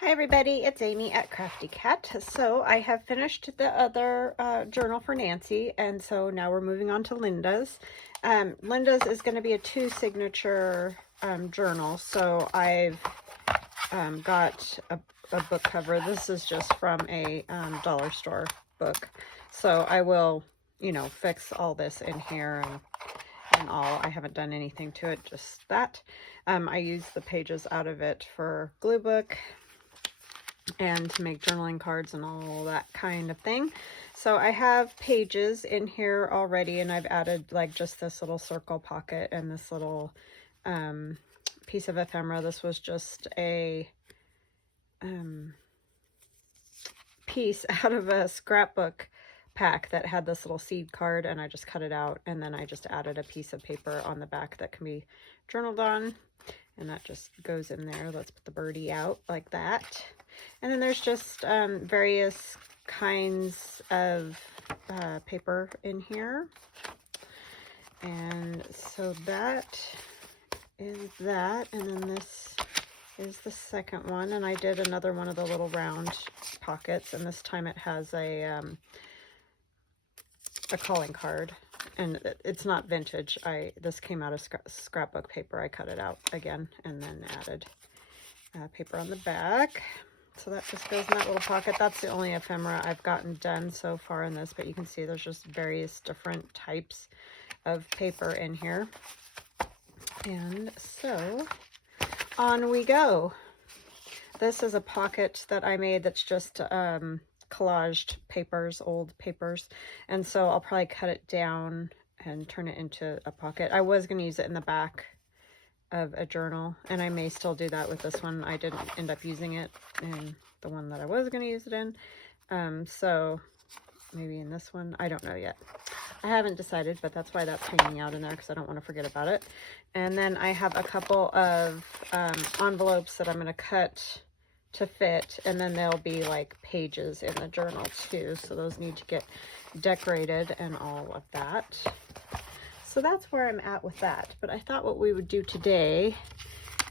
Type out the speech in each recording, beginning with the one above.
Hi everybody, it's Amy at Crafty Cat. So I have finished the other journal for Nancy, and so now we're moving on to Linda's. Linda's is going to be a 2-signature journal, so I've got a book cover. This is just from a dollar store book, so I will, fix all this in here and all. I haven't done anything to it, just that. I use the pages out of it for glue book and to make journaling cards and all that kind of thing. So I have pages in here already, and I've added like just this little circle pocket and this little piece of ephemera. This was just a piece out of a scrapbook pack that had this little seed card, and I just cut it out, and then I just added a piece of paper on the back that can be journaled on, and that just goes in there. Let's put the birdie out like that. And then there's just various kinds of paper in here. And so that is that. And then this is the second one. And I did another one of the little round pockets. And this time it has a calling card. And it's not vintage. This came out of scrapbook paper. I cut it out again and then added paper on the back. So that just goes in that little pocket. That's the only ephemera I've gotten done so far in this, but you can see there's just various different types of paper in here. And so on we go. This is a pocket that I made that's just collaged papers, old papers. And so I'll probably cut it down and turn it into a pocket. I was going to use it in the back of a journal, and I may still do that with this one. I didn't end up using it in the one that I was going to use it in, so maybe in this one, I don't know yet. I haven't decided, but that's why that's hanging out in there, because I don't want to forget about it. And then I have a couple of envelopes that I'm going to cut to fit, and then there'll be like pages in the journal too, so those need to get decorated and all of that. So that's where I'm at with that. But I thought what we would do today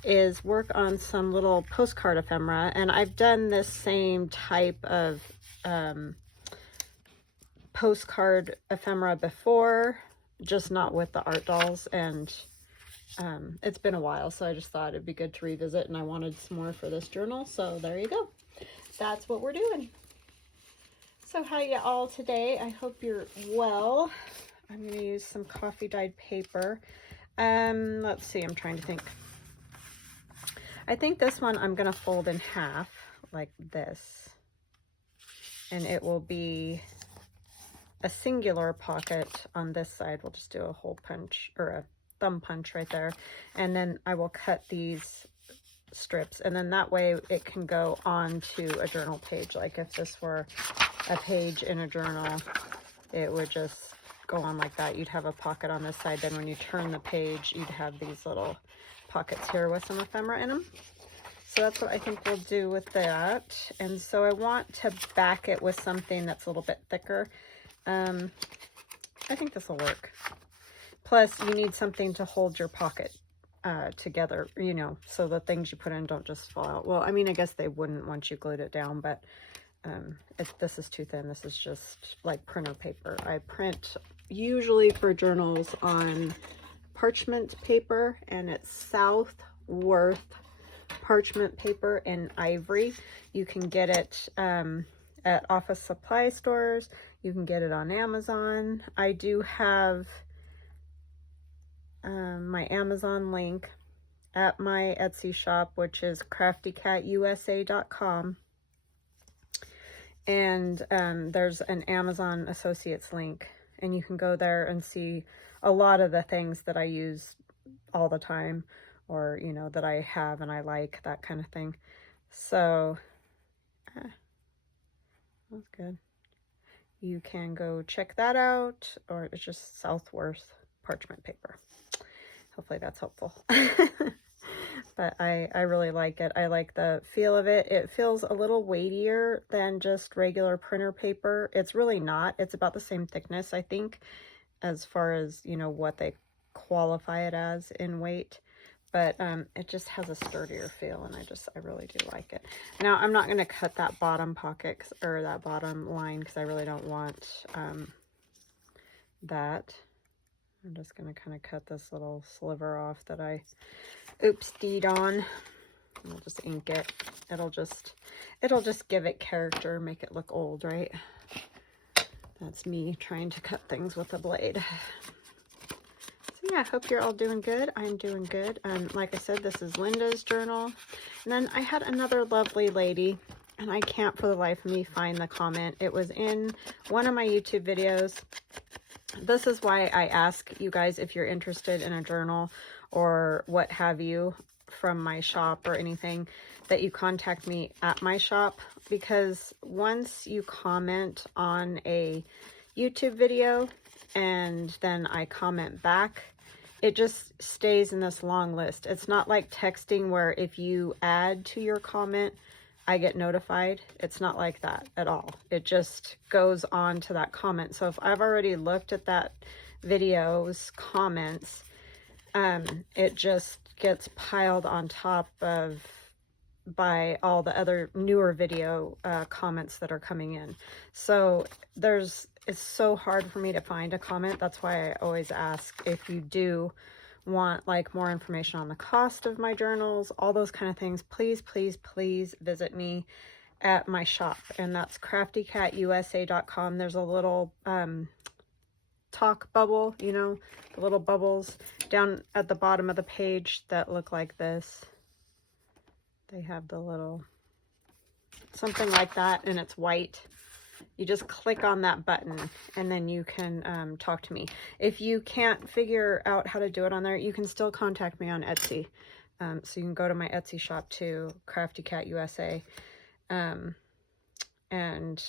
is work on some little postcard ephemera. And I've done this same type of postcard ephemera before, just not with the art dolls. And it's been a while, so I just thought it'd be good to revisit. And I wanted some more for this journal. So there you go. That's what we're doing. So how you all today? I hope you're well. I'm going to use some coffee dyed paper. Let's see, I'm trying to think. I think this one I'm going to fold in half like this. And it will be a singular pocket on this side. We'll just do a hole punch or a thumb punch right there. And then I will cut these strips. And then that way it can go onto a journal page. Like if this were a page in a journal, it would just go on like that. You'd have a pocket on this side. Then when you turn the page, you'd have these little pockets here with some ephemera in them. So that's what I think we'll do with that. And so I want to back it with something that's a little bit thicker. I think this will work. Plus, you need something to hold your pocket together, so the things you put in don't just fall out. Well, I mean, I guess they wouldn't once you glued it down, but if this is too thin, this is just like printer paper. I print usually for journals on parchment paper, and it's Southworth parchment paper in ivory. You can get it at office supply stores. You can get it on Amazon. I do have my Amazon link at my Etsy shop, which is craftycatusa.com. And there's an Amazon Associates link, and you can go there and see a lot of the things that I use all the time, or that I have and I like, that kind of thing. So that's good. You can go check that out, or it's just Southworth parchment paper. Hopefully that's helpful. But I really like it. I like the feel of it. It feels a little weightier than just regular printer paper. It's really not. It's about the same thickness, I think, as far as, what they qualify it as in weight. but it just has a sturdier feel, and I really do like it. Now, I'm not going to cut that bottom pocket, or that bottom line, because I really don't want that. I'm just going to kind of cut this little sliver off that I oopsied on. I'll just ink it. It'll just give it character, make it look old, right? That's me trying to cut things with a blade. So yeah, I hope you're all doing good. I'm doing good. Like I said, this is Linda's journal. And then I had another lovely lady, and I can't for the life of me find the comment. It was in one of my YouTube videos. This is why I ask you guys if you're interested in a journal or what have you from my shop or anything, that you contact me at my shop, because once you comment on a YouTube video and then I comment back, it just stays in this long list. It's not like texting where if you add to your comment, I get notified. It's not like that at all. It just goes on to that comment. So if I've already looked at that video's comments, it just gets piled on top of by all the other newer video comments that are coming in. So it's so hard for me to find a comment. That's why I always ask if you do want like more information on the cost of my journals, all those kind of things, please, please, please visit me at my shop, and that's craftycatusa.com. There's a little talk bubble, you know, the little bubbles down at the bottom of the page that look like this. They have the little something like that, and it's white. You just click on that button and then you can talk to me. If you can't figure out how to do it on there, you can still contact me on Etsy. So you can go to my Etsy shop too, Crafty Cat USA, and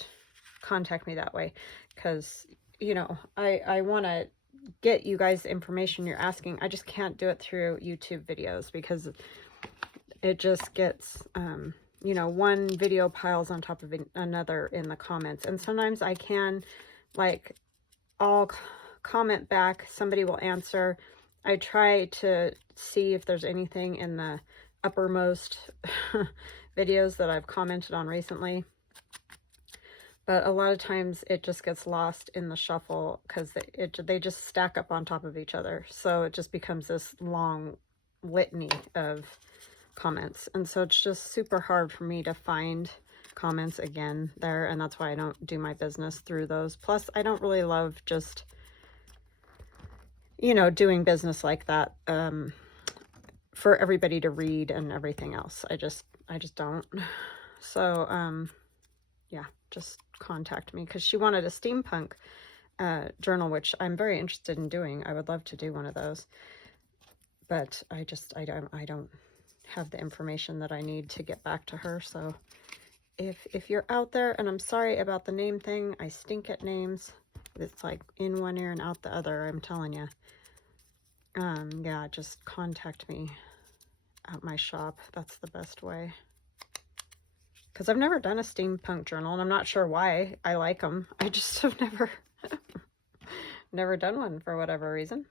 contact me that way, because, you know, I want to get you guys the information you're asking. I just can't do it through YouTube videos because it just gets... you know, one video piles on top of another in the comments. And sometimes I can, like, I'll comment back, somebody will answer. I try to see if there's anything in the uppermost videos that I've commented on recently. But a lot of times it just gets lost in the shuffle because they just stack up on top of each other. So it just becomes this long litany of comments, and so it's just super hard for me to find comments again there, and that's why I don't do my business through those. Plus, I don't really love just, you know, doing business like that for everybody to read and everything else. I just don't. So yeah, just contact me, because she wanted a steampunk journal, which I'm very interested in doing. I would love to do one of those, but I don't have the information that I need to get back to her. So if you're out there, and I'm sorry about the name thing, I stink at names. It's like in one ear and out the other, I'm telling you. Yeah, just contact me at my shop. That's the best way, because I've never done a steampunk journal, and I'm not sure why. I like them. I just have never done one for whatever reason.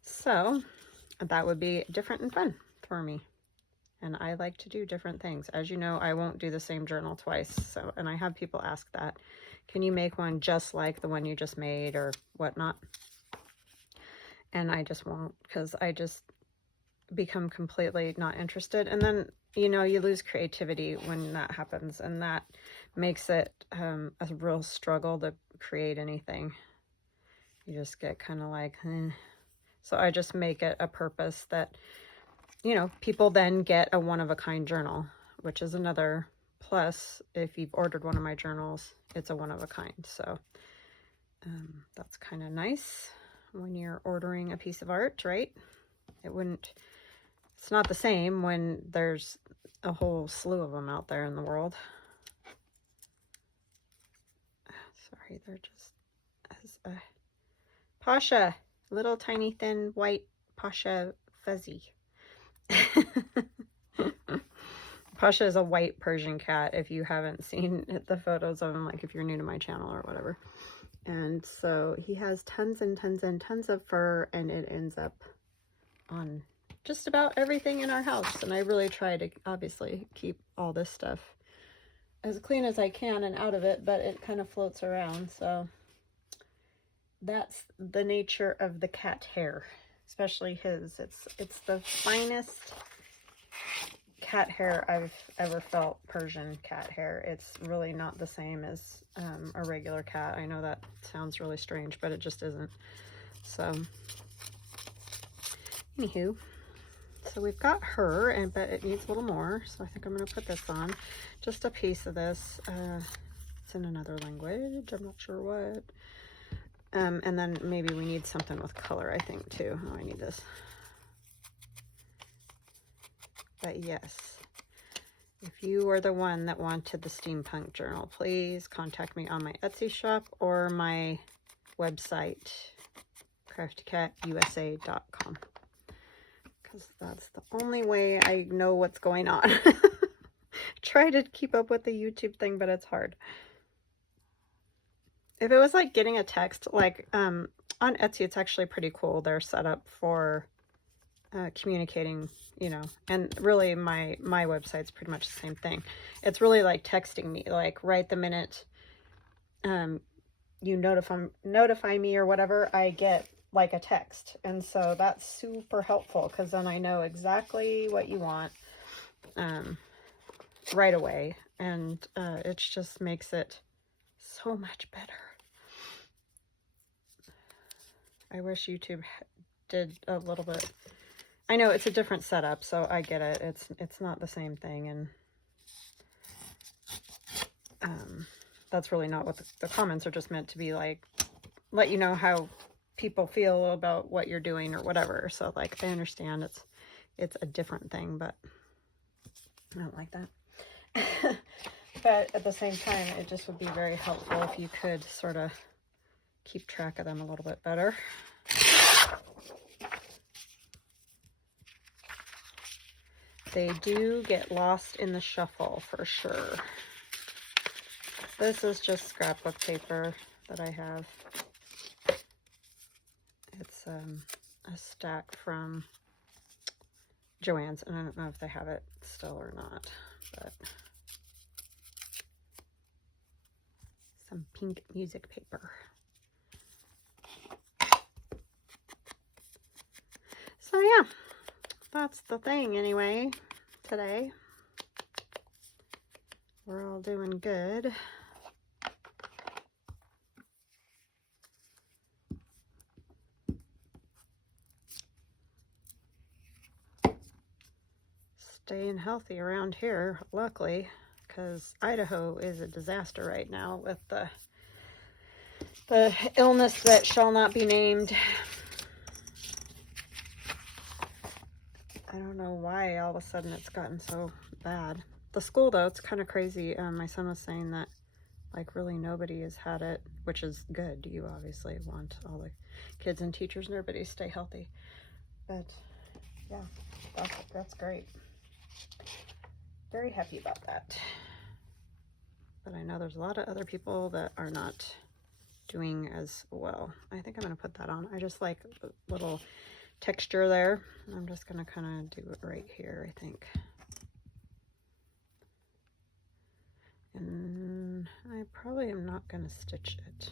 So that would be different and fun for me. And I like to do different things. As you know, I won't do the same journal twice. So, and I have people ask that. Can you make one just like the one you just made or whatnot? And I just won't, because I just become completely not interested. And then, you know, you lose creativity when that happens. And that makes it a real struggle to create anything. You just get kind of like, eh. So I just make it a purpose that, you know, people then get a one-of-a-kind journal, which is another plus. If you've ordered one of my journals, it's a one-of-a-kind. So that's kind of nice when you're ordering a piece of art, right? It's not the same when there's a whole slew of them out there in the world. Sorry, they're just as a Pasha, little tiny thin white Pasha fuzzy. Pasha is a white Persian cat, if you haven't seen the photos of him, like if you're new to my channel or whatever. And so he has tons and tons and tons of fur, and it ends up on just about everything in our house. And I really try to obviously keep all this stuff as clean as I can and out of it, but it kind of floats around. So that's the nature of the cat hair, especially his. It's the finest cat hair I've ever felt, Persian cat hair. It's really not the same as a regular cat. I know that sounds really strange, but it just isn't. So, anywho, so we've got her, but it needs a little more, so I think I'm going to put this on. Just a piece of this. It's in another language. I'm not sure what. And then maybe we need something with color, I think, too. Oh, I need this. But yes, if you are the one that wanted the steampunk journal, please contact me on my Etsy shop or my website, craftycatusa.com, because that's the only way I know what's going on. Try to keep up with the YouTube thing, but it's hard. If it was like getting a text, like on Etsy, it's actually pretty cool. They're set up for communicating, you know, and really my website's pretty much the same thing. It's really like texting me, like right the minute you notify me or whatever, I get like a text. And so that's super helpful, because then I know exactly what you want right away, and it just makes it so much better. I wish YouTube did a little bit. I know it's a different setup, so I get it. It's not the same thing, and that's really not what the comments are just meant to be, like, let you know how people feel about what you're doing or whatever. So, like, I understand it's a different thing, but I don't like that. But at the same time, it just would be very helpful if you could sort of keep track of them a little bit better. They do get lost in the shuffle for sure. This is just scrapbook paper that I have. It's a stack from Joann's, and I don't know if they have it still or not, but some pink music paper. So yeah, that's the thing anyway today. We're all doing good. Staying healthy around here, luckily, because Idaho is a disaster right now with the illness that shall not be named. I don't know why all of a sudden it's gotten so bad. The school, though, it's kind of crazy. My son was saying that, like, really nobody has had it, which is good. You obviously want all the kids and teachers and everybody to stay healthy. But, yeah, that's great. Very happy about that. But I know there's a lot of other people that are not doing as well. I think I'm going to put that on. I just like the little texture there. I'm just going to kind of do it right here, I think. And I probably am not going to stitch it,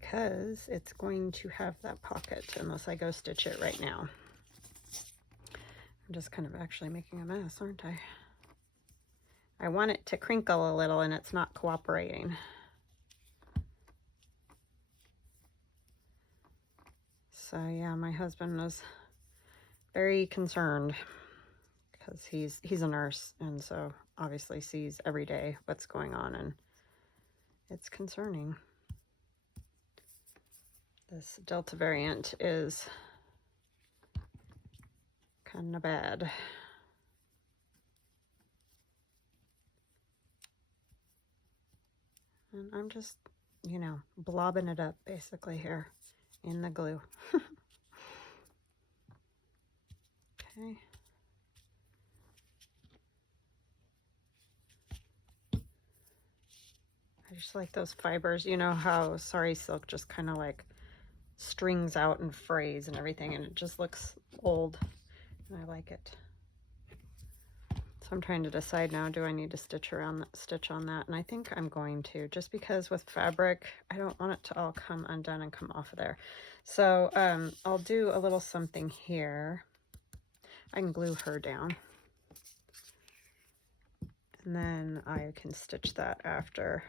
because it's going to have that pocket unless I go stitch it right now. I'm just kind of actually making a mess, aren't I? I want it to crinkle a little and it's not cooperating. So yeah, my husband was very concerned, because he's a nurse, and so obviously sees every day what's going on, and it's concerning. This Delta variant is kind of bad. And I'm just, you know, blobbing it up basically here in the glue. Okay. I just like those fibers. You know how Sari silk just kind of like strings out and frays and everything, and it just looks old, and I like it. So I'm trying to decide now, do I need to stitch on that? And I think I'm going to, just because with fabric, I don't want it to all come undone and come off of there. So I'll do a little something here. I can glue her down. And then I can stitch that after.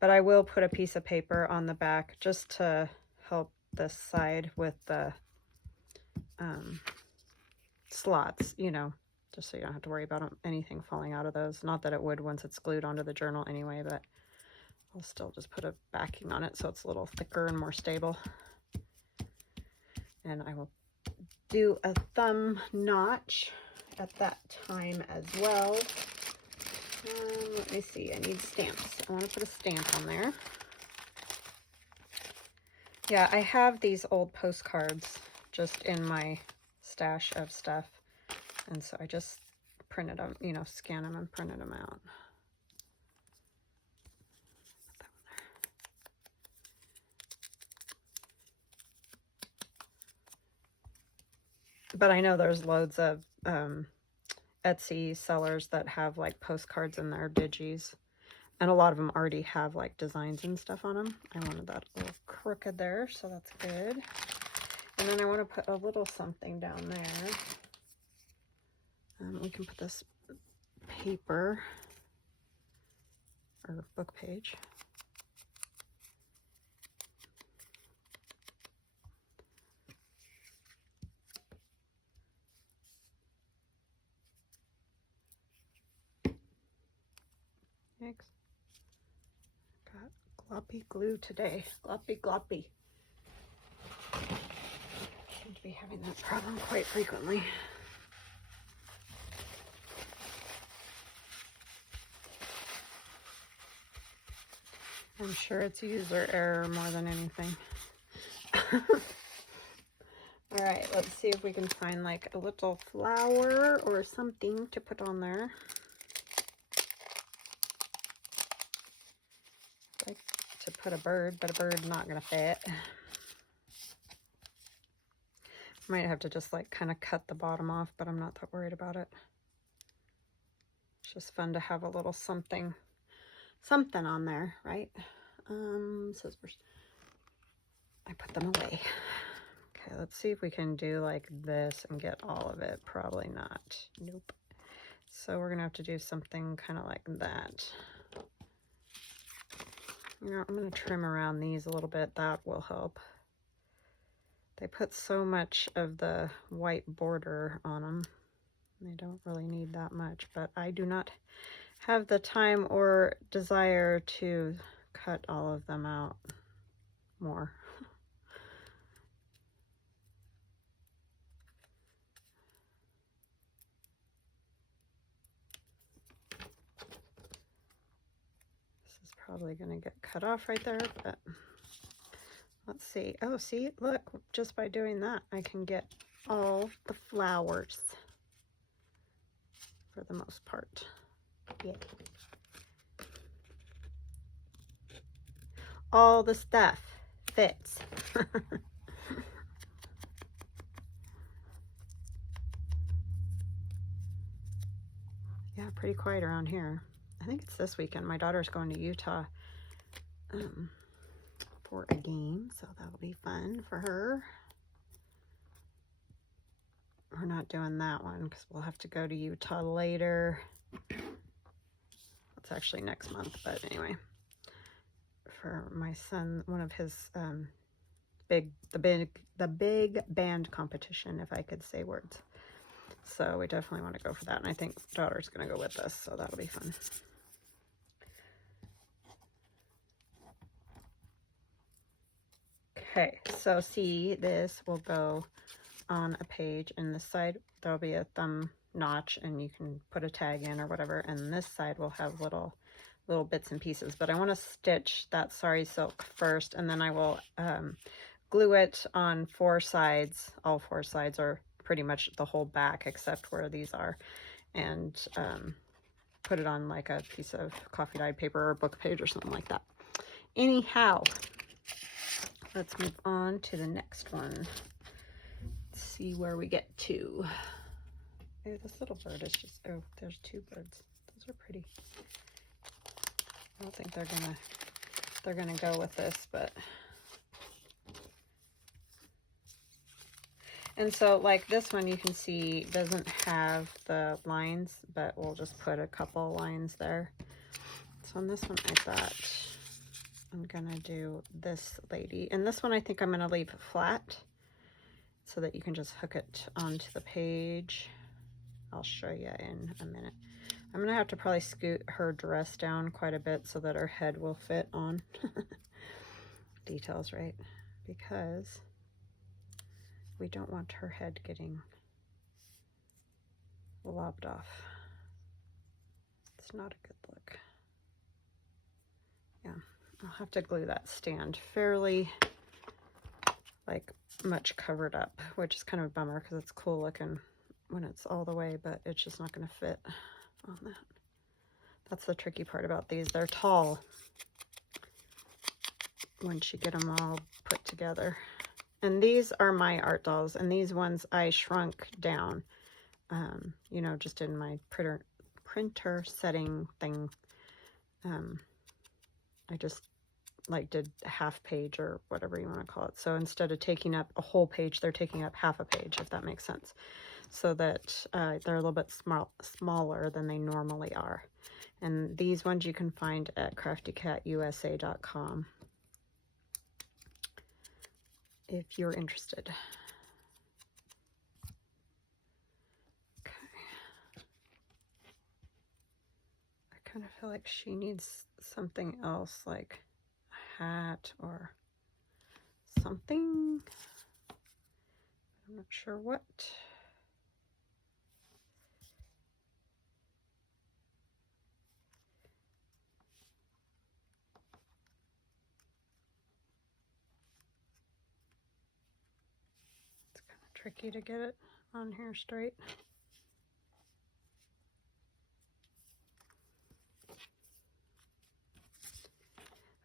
But I will put a piece of paper on the back just to help this side with the slots, you know, just so you don't have to worry about anything falling out of those. Not that it would once it's glued onto the journal anyway, but I'll still just put a backing on it so it's a little thicker and more stable. And I will do a thumb notch at that time as well. Let me see, I need stamps. I want to put a stamp on there. Yeah, I have these old postcards just in my stash of stuff. And so I just printed them, you know, scan them and printed them out. But I know there's loads of Etsy sellers that have like postcards in their digis. And a lot of them already have like designs and stuff on them. I wanted that a little crooked there, so that's good. And then I want to put a little something down there. We can put this paper or book page. Yikes. Got gloppy glue today. Gloppy, gloppy. Seem to be having that problem quite frequently. I'm sure it's user error more than anything. All right, let's see if we can find like a little flower or something to put on there. I'd like to put a bird, but a bird's not gonna fit. Might have to just like kind of cut the bottom off, but I'm not that worried about it. It's just fun to have a little something on there, right? Scissors. I put them away. Okay, let's see if we can do like this and get all of it. Probably not. Nope. So we're gonna have to do something kind of like that. You know, I'm gonna trim around these a little bit. That will help. They put so much of the white border on them. They don't really need that much, but I do not have the time or desire to cut all of them out more. This is probably going to get cut off right there, but let's see. Oh, see, look, just by doing that, I can get all the flowers for the most part. Yeah. All the stuff fits. Yeah, pretty quiet around here. I think it's this weekend. My daughter's going to Utah for a game, so that'll be fun for her. We're not doing that one because we'll have to go to Utah later. It's actually next month, but anyway. For my son, one of his the big band competition, if I could say words. So we definitely want to go for that, and I think daughter's going to go with us, so that'll be fun. Okay, so see, this will go on a page, and this side there'll be a thumb notch, and you can put a tag in or whatever, and this side will have little bits and pieces. But I want to stitch that sari silk first, and then I will glue it on 4 sides, all 4 sides, or pretty much the whole back except where these are, and put it on like a piece of coffee dyed paper or book page or something like that. Anyhow, let's move on to the next one. Let's see where we get to. Oh, this little bird is just, oh, there's two birds. Those are pretty. I don't think they're gonna go with this, but. And so like this one, you can see doesn't have the lines, but we'll just put a couple lines there. So on this one, I thought I'm gonna do this lady. And this one, I think I'm gonna leave flat so that you can just hook it onto the page. I'll show you in a minute. I'm gonna have to probably scoot her dress down quite a bit so that her head will fit on. Details, right? Because we don't want her head getting lobbed off. It's not a good look. Yeah, I'll have to glue that stand fairly, like, much covered up, which is kind of a bummer because it's cool looking when it's all the way, but it's just not going to fit on that. That's the tricky part about these. They're tall once you get them all put together. And these are my art dolls, and these ones I shrunk down, you know, just in my printer setting thing. I just like did a half page or whatever you want to call it. So instead of taking up a whole page, they're taking up half a page, if that makes sense. So that they're a little bit smaller than they normally are. And these ones you can find at craftycatusa.com if you're interested. Okay. I kind of feel like she needs something else, like a hat or something. I'm not sure what. It's kind of tricky to get it on here straight.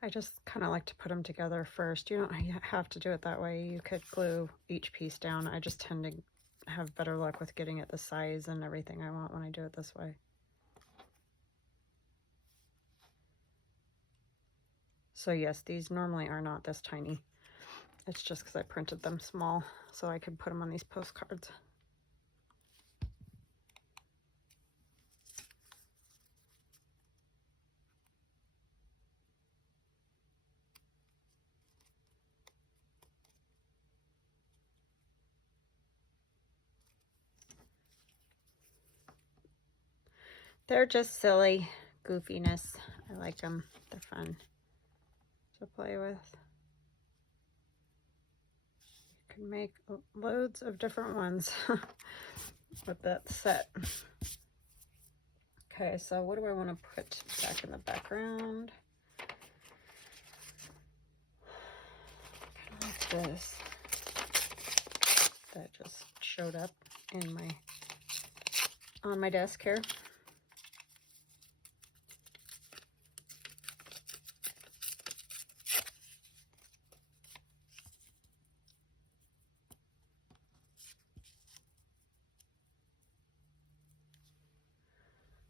I just kind of like to put them together first. You don't have to do it that way. You could glue each piece down. I just tend to have better luck with getting it the size and everything I want when I do it this way. So yes, these normally are not this tiny. It's just because I printed them small so I could put them on these postcards. They're just silly goofiness. I like them. They're fun to play with. You can make loads of different ones with that set. Okay, so what do I want to put back in the background? Kind of like this. That just showed up in on my desk here.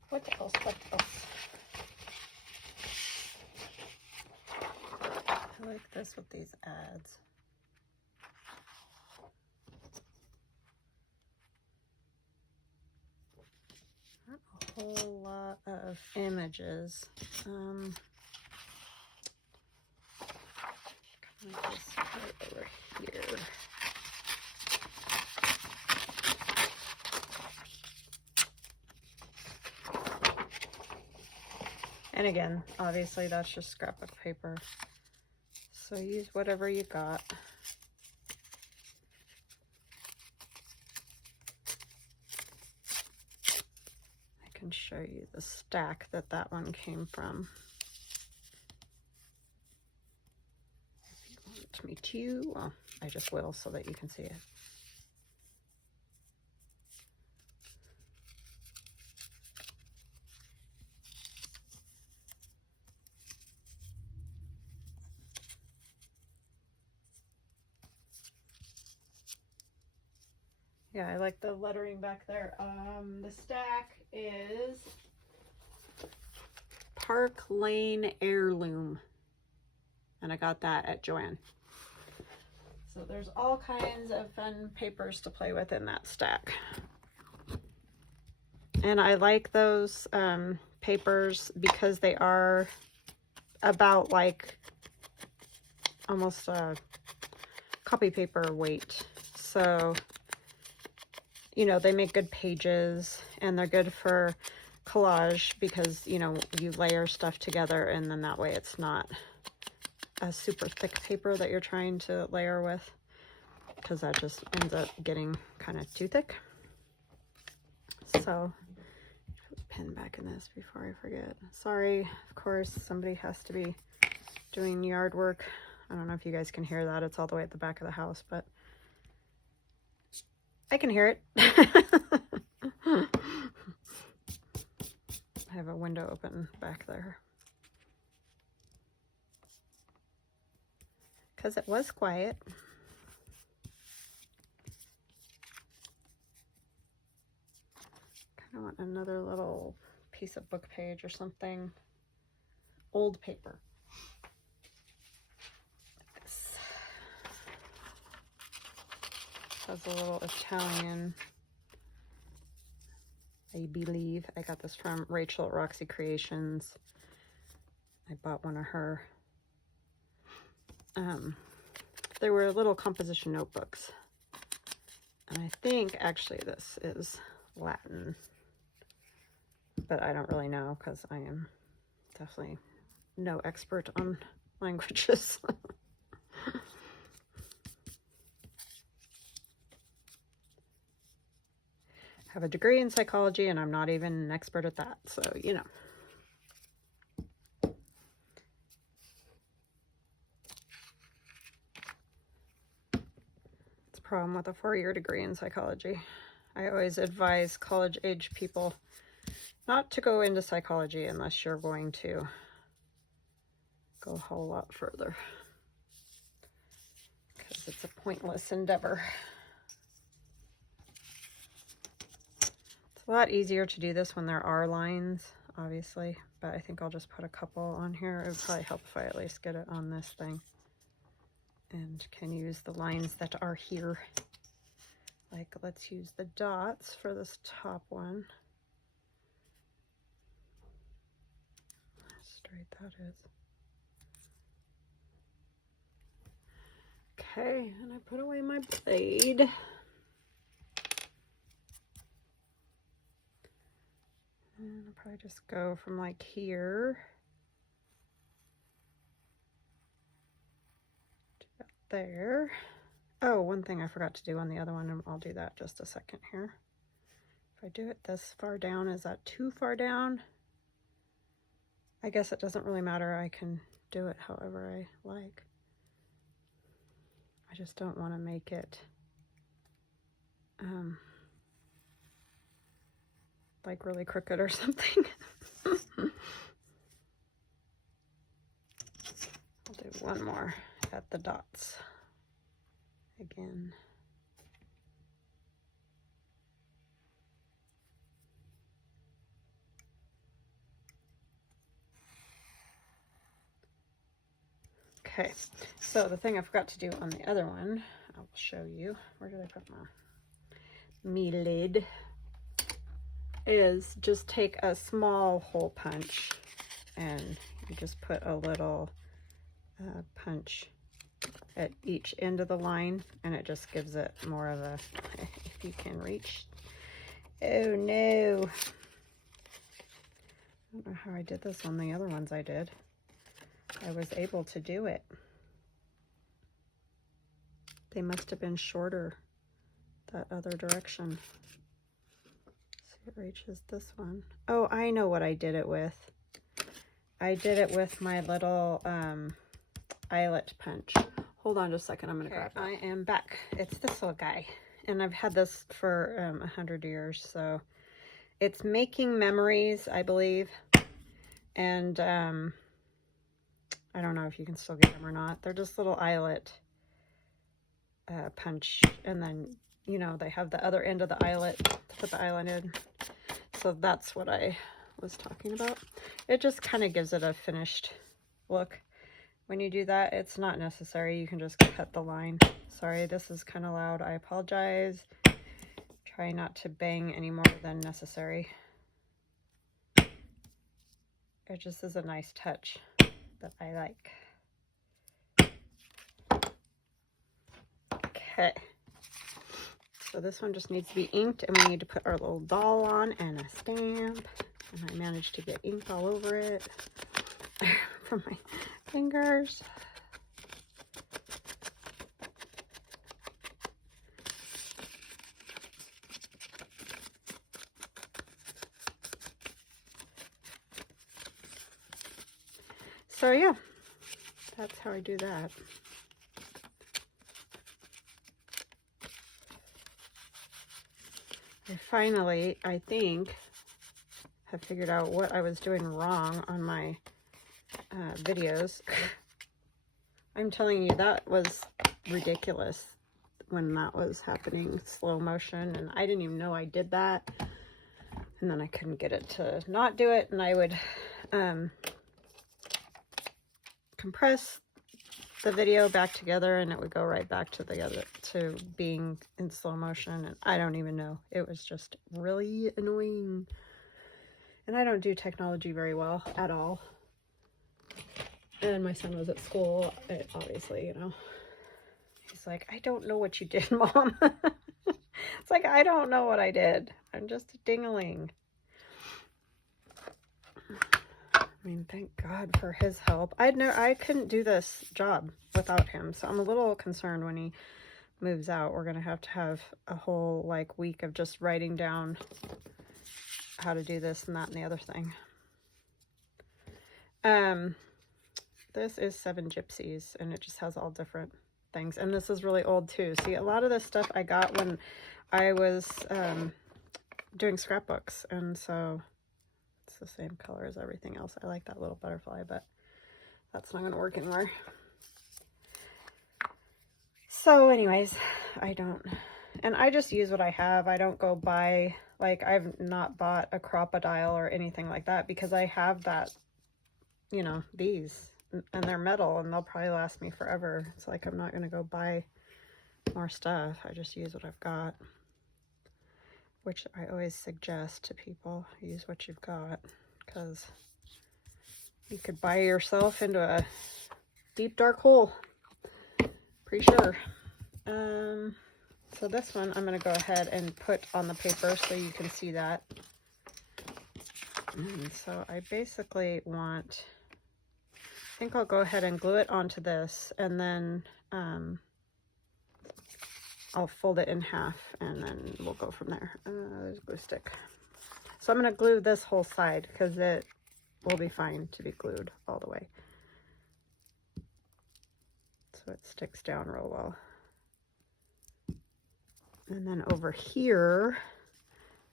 What else? What else? I like this with these ads. Not a whole lot of images. Kind of just right over here. And again, obviously that's just scrapbook paper. So use whatever you got. I can show you the stack that one came from. If you want me to, well, I just will so that you can see it. Yeah, I like the lettering back there. The stack is Park Lane Heirloom, and I got that at Joann. So there's all kinds of fun papers to play with in that stack. And I like those papers because they are about like almost a copy paper weight. So, you know, they make good pages, and they're good for collage because, you know, you layer stuff together, and then that way it's not a super thick paper that you're trying to layer with, because that just ends up getting kind of too thick. So pin back in this before I forget. Sorry, of course, somebody has to be doing yard work. I don't know if you guys can hear that. It's all the way at the back of the house, but I can hear it. I have a window open back there, because it was quiet. Kind of want another little piece of book page or something. Old paper. Like this. Has a little Italian, I believe. I got this from Rachel at Roxy Creations. I bought one of her. They were little composition notebooks. And I think actually this is Latin. But I don't really know, because I am definitely no expert on languages. I have a degree in psychology, and I'm not even an expert at that, so you know. It's a problem with a 4-year degree in psychology. I always advise college-age people not to go into psychology unless you're going to go a whole lot further, because it's a pointless endeavor. It's a lot easier to do this when there are lines, obviously, but I think I'll just put a couple on here. It would probably help if I at least get it on this thing and can use the lines that are here. Like, let's use the dots for this top one. How straight that is. Okay, and I put away my blade. And I'll probably just go from like here to about there. Oh, one thing I forgot to do on the other one, and I'll do that just a second here. If I do it this far down, is that too far down? I guess it doesn't really matter. I can do it however I like. I just don't want to make it like really crooked or something. I'll do one more at the dots again. Okay, so the thing I forgot to do on the other one, I will show you. Where did I put my lid? Is just take a small hole punch, and you just put a little punch at each end of the line, and it just gives it more of a, if you can reach. Oh no. I don't know how I did this on the other ones I did. I was able to do it. They must have been shorter that other direction. See, it reaches this one. Oh, I know what I did it with. I did it with my little eyelet punch. Hold on just a second, I'm gonna grab it. I am back. It's this little guy, and I've had this for 100 years, so it's Making Memories, I believe, and I don't know if you can still get them or not. They're just little eyelet punch, and then, you know, they have the other end of the eyelet to put the eyelet in. So that's what I was talking about. It just kind of gives it a finished look. When you do that, it's not necessary. You can just cut the line. Sorry, this is kind of loud. I apologize. Try not to bang any more than necessary. It just is a nice touch that I like. Okay. So this one just needs to be inked, and we need to put our little doll on and a stamp. And I managed to get ink all over it from my fingers. So yeah, that's how I do that. I finally, I think, have figured out what I was doing wrong on my videos. I'm telling you, that was ridiculous when that was happening, slow motion, and I didn't even know I did that. And then I couldn't get it to not do it, and I would compress the video back together, and it would go right back to being in slow motion, and I don't even know. It was just really annoying. And I don't do technology very well at all. And my son was at school, obviously, you know. He's like, I don't know what you did, Mom. It's like, I don't know what I did. I'm just a dingling. I mean, thank God for his help. I couldn't do this job without him, so I'm a little concerned when he moves out. We're gonna have to have a whole like week of just writing down how to do this and that and the other thing. This is 7 Gypsies, and it just has all different things, and this is really old too. See, a lot of this stuff I got when I was doing scrapbooks, and so it's the same color as everything else. I like that little butterfly, but that's not going to work anymore. So anyways, I just use what I have. I don't go buy, like, I've not bought a crocodile or anything like that, because I have that, you know, these, and they're metal, and they'll probably last me forever. It's like, I'm not going to go buy more stuff. I just use what I've got, which I always suggest to people, use what you've got, because you could buy yourself into a deep, dark hole, pretty sure. So this one, I'm going to go ahead and put on the paper so you can see that. And so I basically want, I think I'll go ahead and glue it onto this, and then I'll fold it in half, and then we'll go from there. There's a glue stick. So I'm going to glue this whole side, because it will be fine to be glued all the way. So it sticks down real well. And then over here,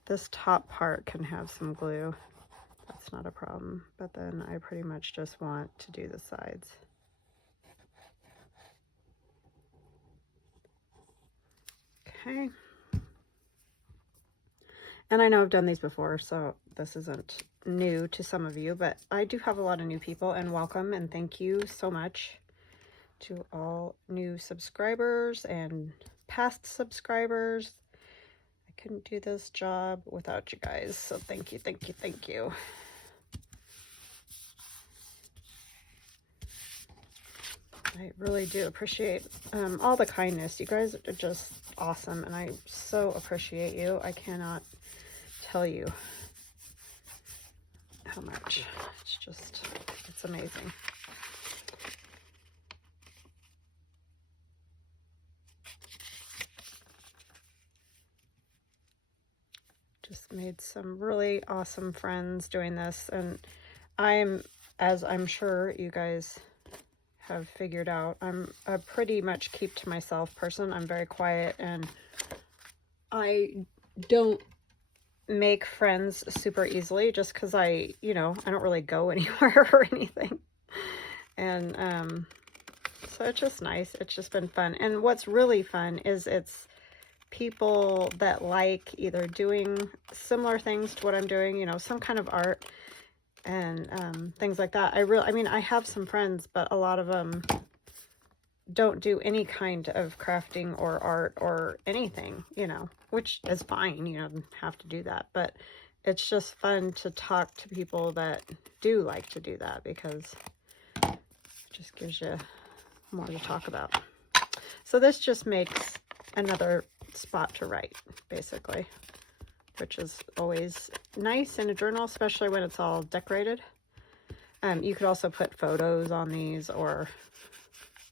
this top part can have some glue. That's not a problem. But then I pretty much just want to do the sides. Okay. And I know I've done these before, so this isn't new to some of you, but I do have a lot of new people, and welcome and thank you so much to all new subscribers and past subscribers. I couldn't do this job without you guys, so thank you, thank you, thank you. I really do appreciate all the kindness. You guys are just awesome, and I so appreciate you. I cannot tell you how much. It's amazing. Just made some really awesome friends doing this, and as I'm sure you guys have figured out, I'm a pretty much keep to myself person. I'm very quiet, and I don't make friends super easily, just because I don't really go anywhere or anything. And So it's just nice. It's just been fun. And what's really fun is it's people that like either doing similar things to what I'm doing, you know, some kind of art and things like that. I mean, I have some friends, but a lot of them don't do any kind of crafting or art or anything, you know, which is fine. You don't have to do that, but it's just fun to talk to people that do like to do that, because it just gives you more to talk about. So this just makes another spot to write, basically, which is always nice in a journal, especially when it's all decorated. You could also put photos on these, or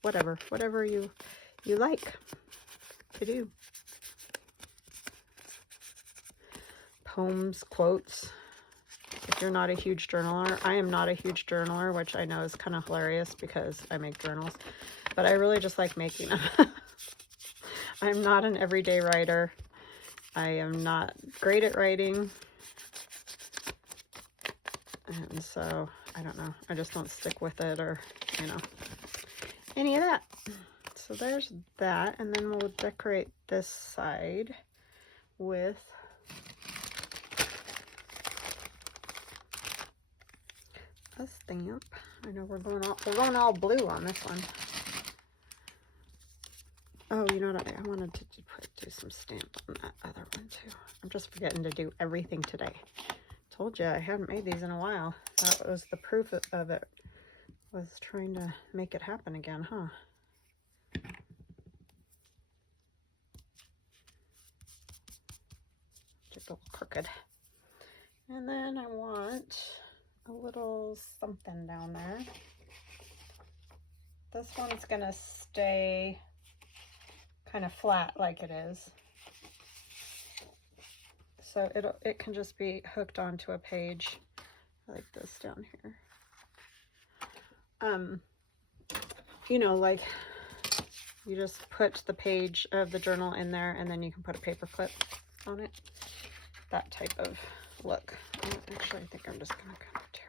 whatever you like to do. Poems, quotes. If you're not a huge journaler, I am not a huge journaler, which I know is kind of hilarious because I make journals, but I really just like making them. I'm not an everyday writer. I am not great at writing, and so I don't know, I just don't stick with it, or you know, any of that. So there's that, and then we'll decorate this side with a stamp. I know we're going all blue on this one. Oh, you know what? I wanted to do some stamp on that other one too. I'm just forgetting to do everything today. Told you I hadn't made these in a while. That was the proof of it. Was trying to make it happen again, huh? Just a little crooked. And then I want a little something down there. This one's gonna stay kind of flat like it is. So it can just be hooked onto a page like this down here. You know, like you just put the page of the journal in there, and then you can put a paper clip on it. That type of look. Actually, I think I'm just gonna kind of tear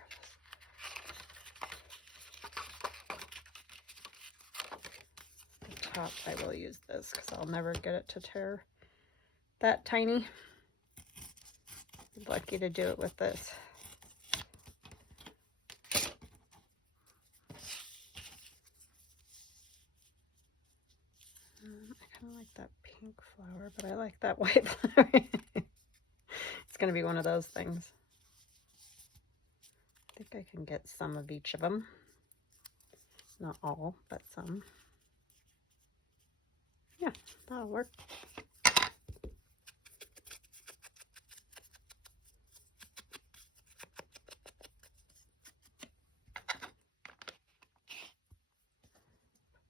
this. The top, I will use this because I'll never get it to tear that tiny. I'd like you to do it with this. I kind of like that pink flower, but I like that white flower. It's going to be one of those things. I think I can get some of each of them. Not all, but some. Yeah, that'll work.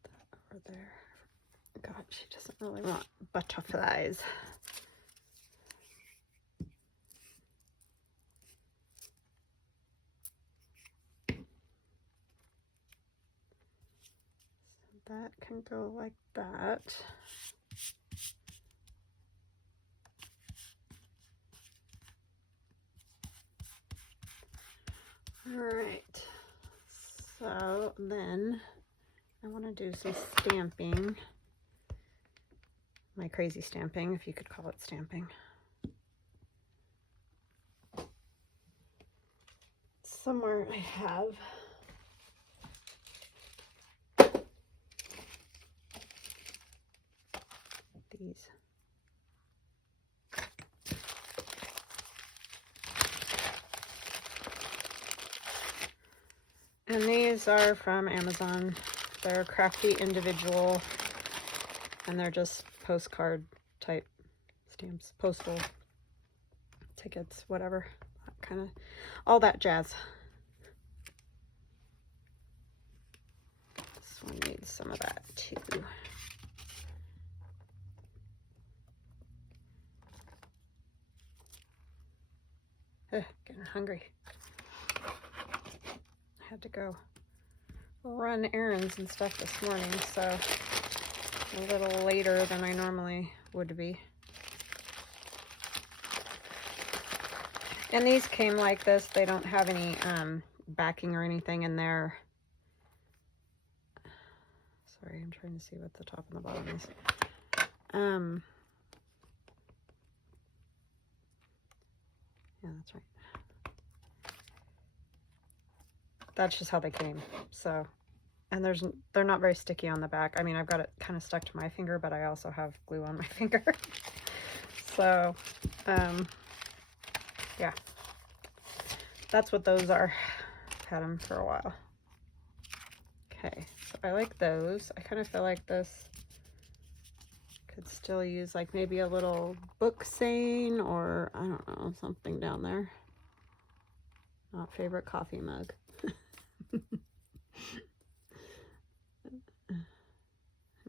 Put that over there. God, she doesn't really want butterflies. So that can go like that. All right, so then I want to do some stamping. My crazy stamping, if you could call it stamping. Somewhere I have these. And these are from Amazon. They're crafty individual, and they're just postcard type stamps, postal tickets, whatever, kind of, all that jazz. This one needs some of that too. Getting hungry. I had to go run errands and stuff this morning, so a little later than I normally would be. And these came like this. They don't have any backing or anything in there. Sorry, I'm trying to see what the top and the bottom is. Yeah, that's right. That's just how they came. So, and they're not very sticky on the back. I mean, I've got it kind of stuck to my finger, but I also have glue on my finger. So, yeah, that's what those are. I've had them for a while. Okay, so I like those. I kind of feel like this could still use like maybe a little book saying, or I don't know, something down there. Not favorite coffee mug.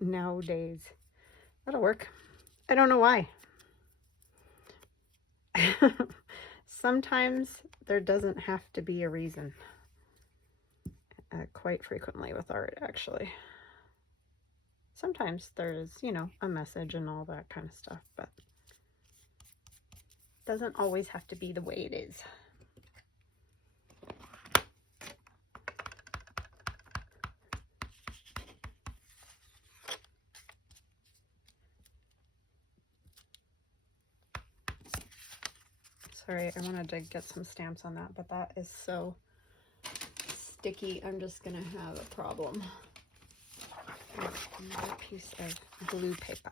Nowadays. That'll work. I don't know why. Sometimes there doesn't have to be a reason. Quite frequently with art, actually. Sometimes there's, you know, a message and all that kind of stuff, but it doesn't always have to be the way it is. Sorry, I wanted to get some stamps on that, but that is so sticky, I'm just gonna have a problem. Another piece of glue paper.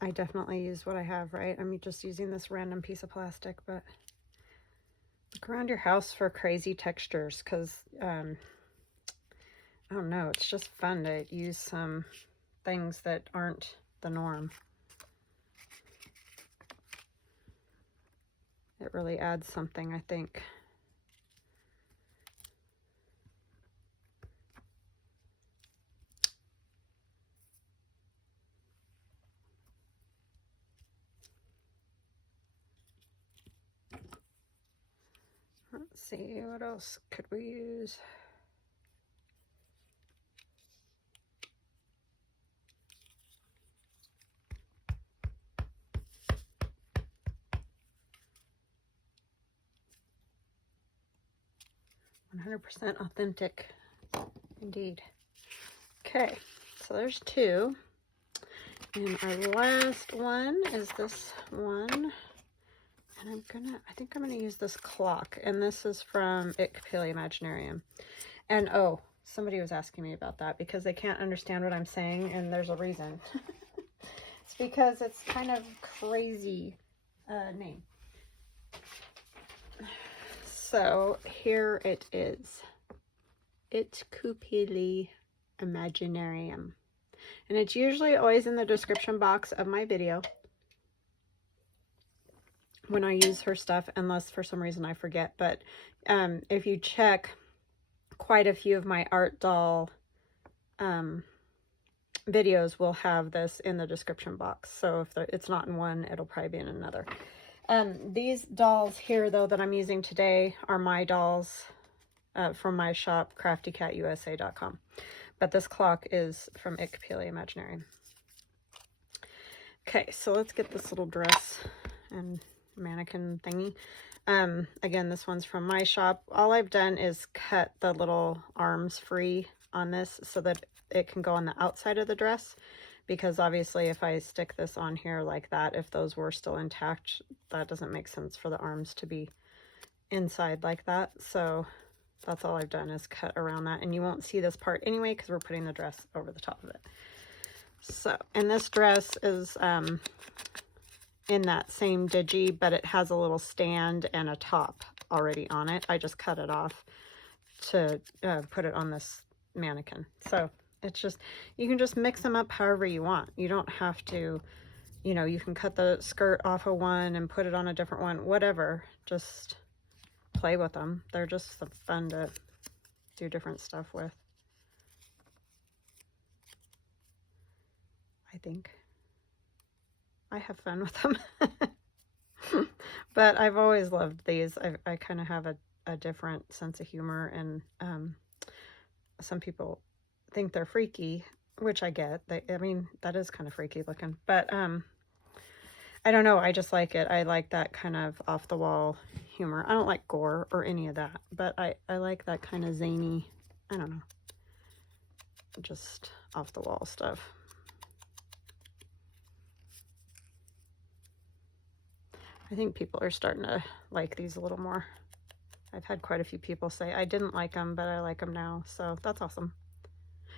I definitely use what I have, right? I'm just using this random piece of plastic, but look around your house for crazy textures, because I don't know, it's just fun to use some things that aren't the norm. It really adds something, I think. Let's see, what else could we use? "100% authentic," indeed. Okay, so there's two. And our last one is this one. And I think I'm gonna use this clock. And this is from Itkupilliimaginarium. And oh, somebody was asking me about that because they can't understand what I'm saying, and there's a reason. It's because it's kind of crazy name. So here it is. Itkupilliimaginarium. And it's usually always in the description box of my video when I use her stuff, unless for some reason I forget. But if you check, quite a few of my art doll videos will have this in the description box. So if it's not in one, it'll probably be in another. These dolls here, though, that I'm using today are my dolls from my shop, craftycatusa.com. But this clock is from Itkupilliimaginarium. Okay, so let's get this little dress and mannequin thingy. Again, this one's from my shop. All I've done is cut the little arms free on this so that it can go on the outside of the dress, because obviously if I stick this on here like that, if those were still intact, that doesn't make sense for the arms to be inside like that. So that's all I've done is cut around that, and you won't see this part anyway because we're putting the dress over the top of it. So, and this dress is in that same digi, but it has a little stand and a top already on it. I just cut it off to put it on this mannequin. So it's just, you can just mix them up however you want. You don't have to, you know, you can cut the skirt off of one and put it on a different one, whatever. Just play with them. They're just fun to do different stuff with, I think. I have fun with them. But I've always loved these. I kind of have a different sense of humor, and some people think they're freaky, which I get. I mean, that is kind of freaky looking. But I don't know. I just like it. I like that kind of off the wall humor. I don't like gore or any of that, but I like that kind of zany, I don't know, just off the wall stuff. I think people are starting to like these a little more. I've had quite a few people say I didn't like them, but I like them now. So that's awesome.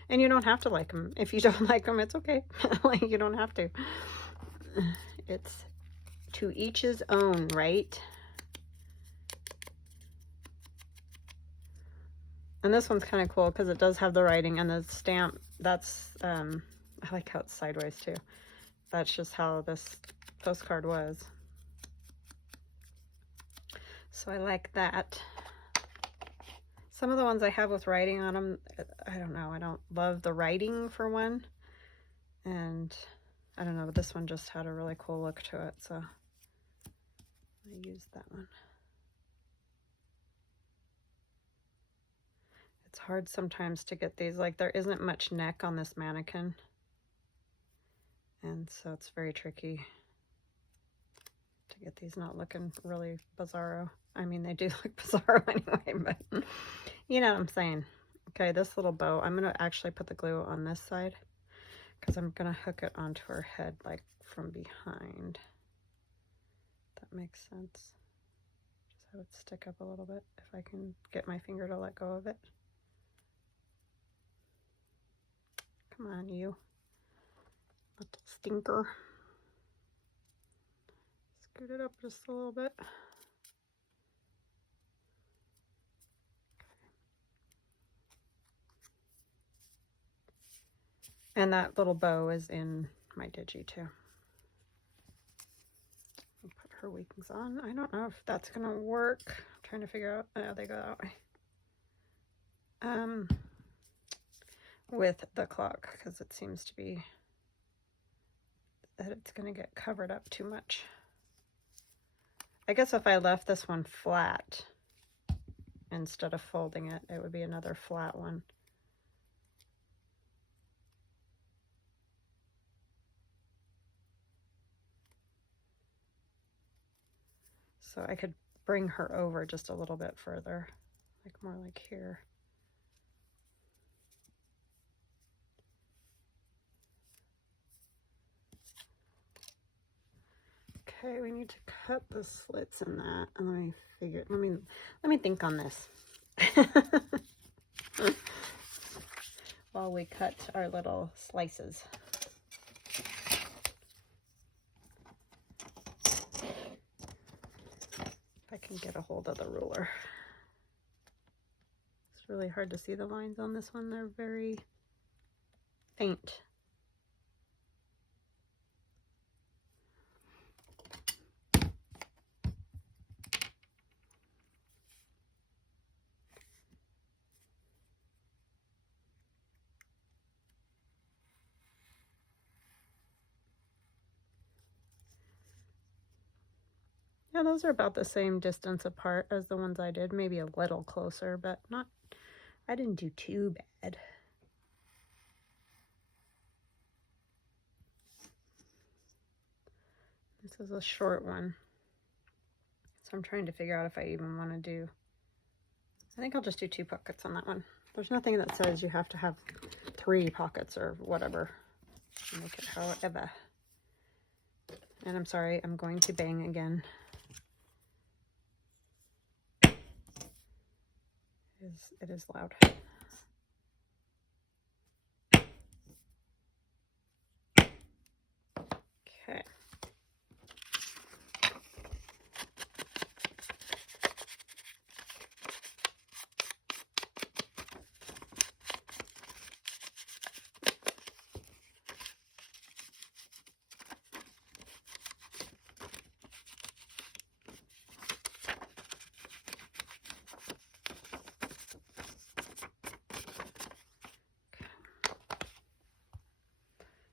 And you don't have to like them. If you don't like them, it's okay. Like, you don't have to. It's to each his own, right? And this one's kind of cool because it does have the writing and the stamp. That's, I like how it's sideways too. That's just how this postcard was. So I like that. Some of the ones I have with writing on them, I don't know. I don't love the writing for one. And I don't know, but this one just had a really cool look to it. So I used that one. It's hard sometimes to get these, like there isn't much neck on this mannequin. And so it's very tricky to get these not looking really bizarro. I mean, they do look bizarro anyway, but you know what I'm saying. Okay, this little bow, I'm going to actually put the glue on this side because I'm going to hook it onto her head like from behind. That makes sense. Just have it stick up a little bit if I can get my finger to let go of it. Come on, you little stinker. Scoot it up just a little bit. And that little bow is in my digi too. I'll put her wings on. I don't know if that's gonna work. I'm trying to figure out. Oh, they go that way. With the clock, because it seems to be that it's gonna get covered up too much. I guess if I left this one flat instead of folding it, it would be another flat one. So I could bring her over just a little bit further, like more like here. Okay, we need to cut the slits in that, and let me think on this while we cut our little slices. If I can get a hold of the ruler. It's really hard to see the lines on this one. They're very faint. Yeah, those are about the same distance apart as the ones I did. Maybe a little closer, but not, I didn't do too bad. This is a short one. So I'm trying to figure out if I even want to do, I think I'll just do 2 pockets on that one. There's nothing that says you have to have 3 pockets or whatever. Make it however. And I'm sorry, I'm going to bang again. It is loud. Okay.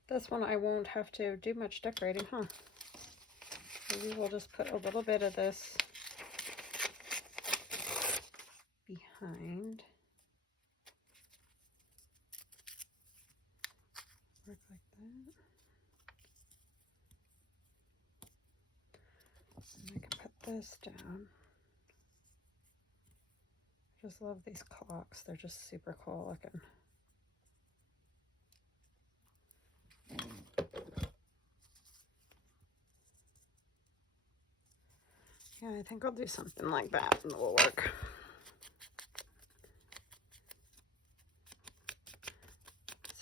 This one I won't have to do much decorating, huh? Maybe we'll just put a little bit of this behind. Work like that. I can put this down. I just love these clocks. They're just super cool looking. Yeah, I think I'll do something like that and it will work.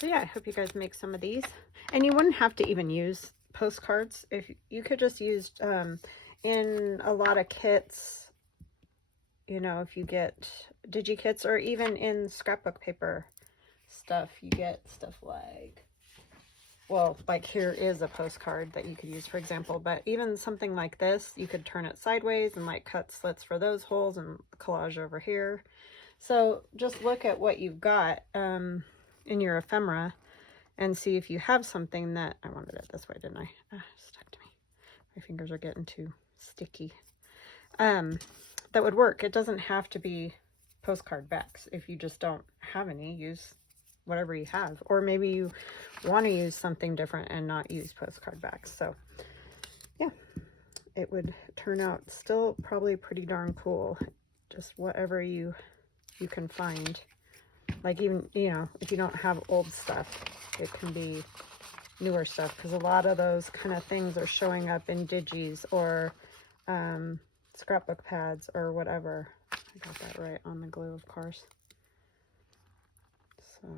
So yeah, I hope you guys make some of these. And you wouldn't have to even use postcards. If you could just use, in a lot of kits, you know, if you get digi-kits, or even in scrapbook paper stuff, you get stuff like, well, like here is a postcard that you could use, for example, but even something like this, you could turn it sideways and like cut slits for those holes and collage over here. So just look at what you've got in your ephemera and see if you have something that, I wanted it this way, didn't I? Stuck to me. My fingers are getting too sticky. That would work. It doesn't have to be postcard backs. If you just don't have any, use whatever you have. Or maybe you want to use something different and not use postcard backs. So yeah, it would turn out still probably pretty darn cool. Just whatever you can find. Like even, you know, if you don't have old stuff, it can be newer stuff, because a lot of those kind of things are showing up in digis or scrapbook pads or whatever. I got that right on the glue, of course. So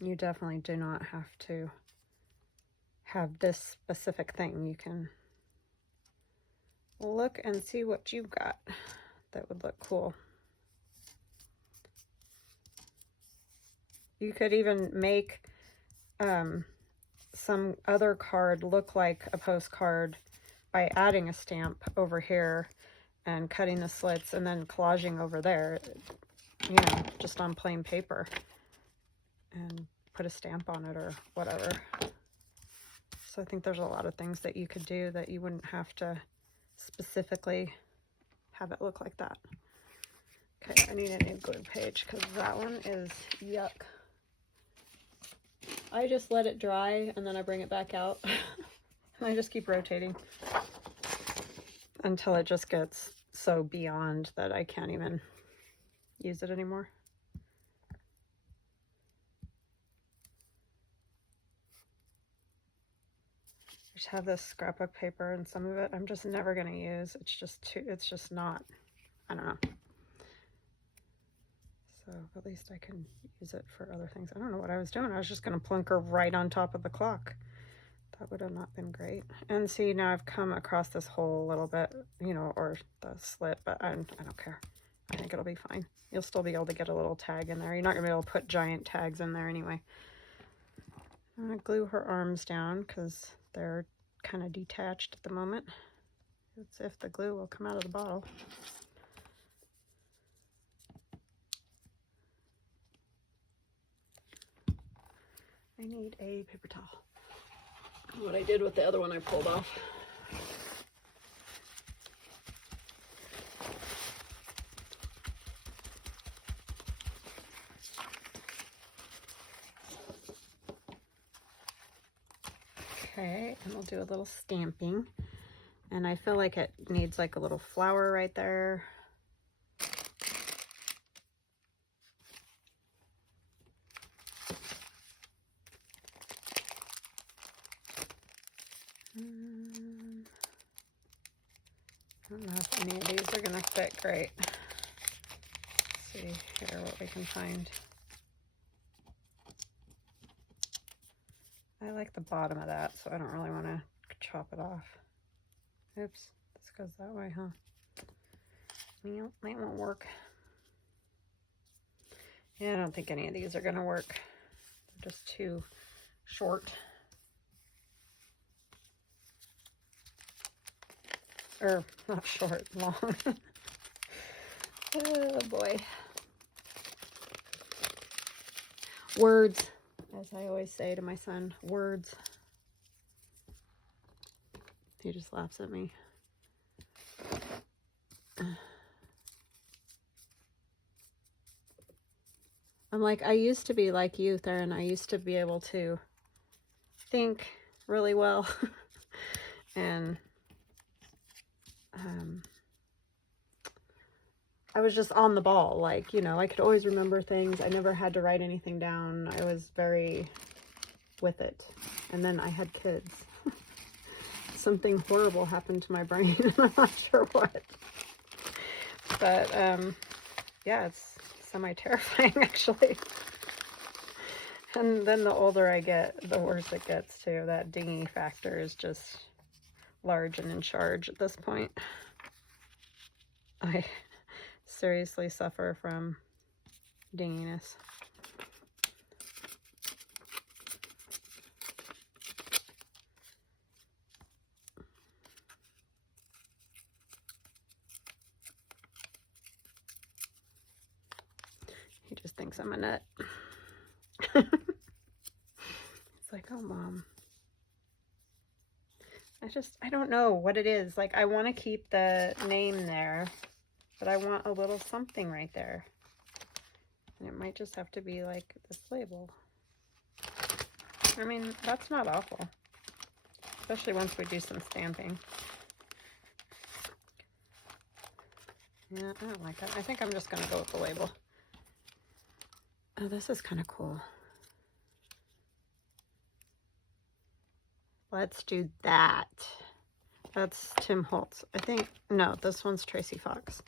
you definitely do not have to have this specific thing. You can look and see what you've got that would look cool. You could even make some other card look like a postcard by adding a stamp over here and cutting the slits and then collaging over there, you know, just on plain paper, and put a stamp on it or whatever. So I think there's a lot of things that you could do that you wouldn't have to specifically have it look like that. Okay, I need a new glue page because that one is yuck. I just let it dry and then I bring it back out. I just keep rotating until it just gets so beyond that I can't even use it anymore. I just have this scrapbook paper, and some of it I'm just never going to use. It's just not, I don't know. So at least I can use it for other things. I don't know what I was doing. I was just going to plunk her right on top of the clock. That would have not been great. And see, now I've come across this hole a little bit, you know, or the slit, but I don't care. I think it'll be fine. You'll still be able to get a little tag in there. You're not going to be able to put giant tags in there anyway. I'm going to glue her arms down because they're kind of detached at the moment. Let's see if the glue will come out of the bottle. I need a paper towel. What I did with the other one I pulled off. Okay, and we'll do a little stamping. And I feel like it needs like a little flower right there. I don't know if any of these are going to fit great. Let's see here what we can find. I like the bottom of that, so I don't really want to chop it off. Oops, this goes that way, huh? Well, might won't work. Yeah, I don't think any of these are going to work. They're just too short. Or not short, long. Oh boy. Words, as I always say to my son, words. He just laughs at me. I'm like, I used to be like you, Theron. I used to be able to think really well. And I was just on the ball. Like, you know, I could always remember things. I never had to write anything down. I was very with it. And then I had kids. Something horrible happened to my brain. I'm not sure what. But, yeah, it's semi-terrifying, actually. And then the older I get, the worse it gets, too. That dingy factor is just large and in charge at this point. I seriously suffer from dinginess. He just thinks I'm a nut. It's like, oh, Mom. I don't know what it is. Like, I want to keep the name there, but I want a little something right there. And it might just have to be like this label. I mean, that's not awful. Especially once we do some stamping. Yeah, I don't like that. I think I'm just going to go with the label. Oh, this is kind of cool. Let's do that. That's Tim Holtz. I think, no, this one's Tracy Fox.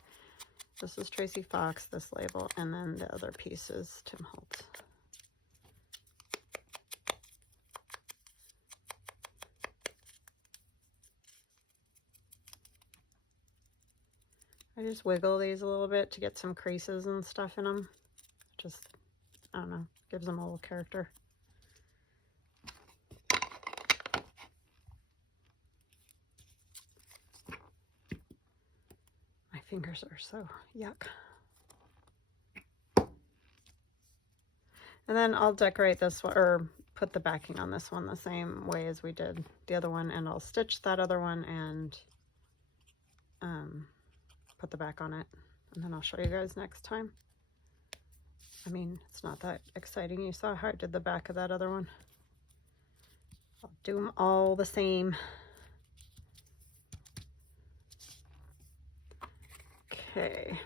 This is Tracy Fox, this label, and then the other piece is Tim Holtz. I just wiggle these a little bit to get some creases and stuff in them. Just, I don't know, gives them a little character. My fingers are so yuck. And then I'll decorate this one, or put the backing on this one the same way as we did the other one, and I'll stitch that other one and put the back on it, and then I'll show you guys next time. I mean, it's not that exciting. You saw how I did the back of that other one. I'll do them all the same. Okay.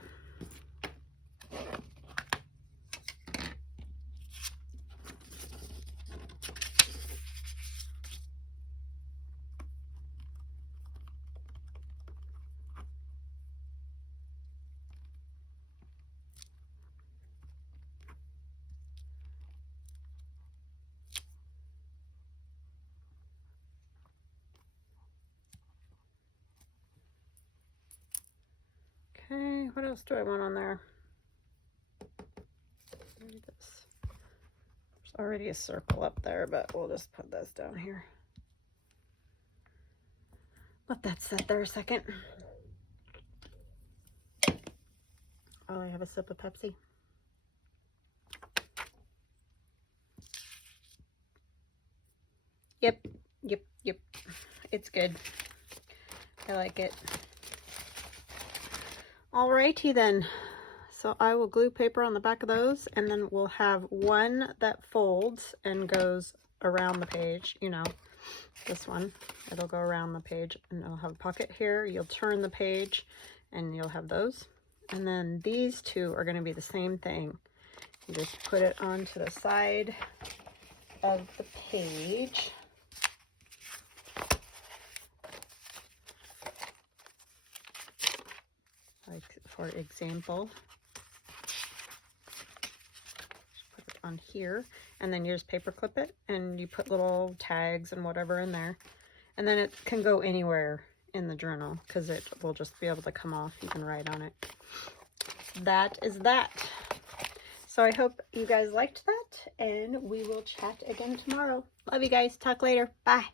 Okay, what else do I want on there? There's already a circle up there, but we'll just put this down here. Let that sit there a second. Oh, I have a sip of Pepsi. Yep. It's good. I like it. Alrighty then. So I will glue paper on the back of those, and then we'll have one that folds and goes around the page, you know, this one. It'll go around the page, and it'll have a pocket here. You'll turn the page, and you'll have those. And then these two are going to be the same thing. You just put it onto the side of the page. Like, for example, just put it on here, and then you just paper clip it, and you put little tags and whatever in there, and then it can go anywhere in the journal because it will just be able to come off. You can write on it. That is that. So I hope you guys liked that, and we will chat again tomorrow. Love you guys. Talk later. Bye.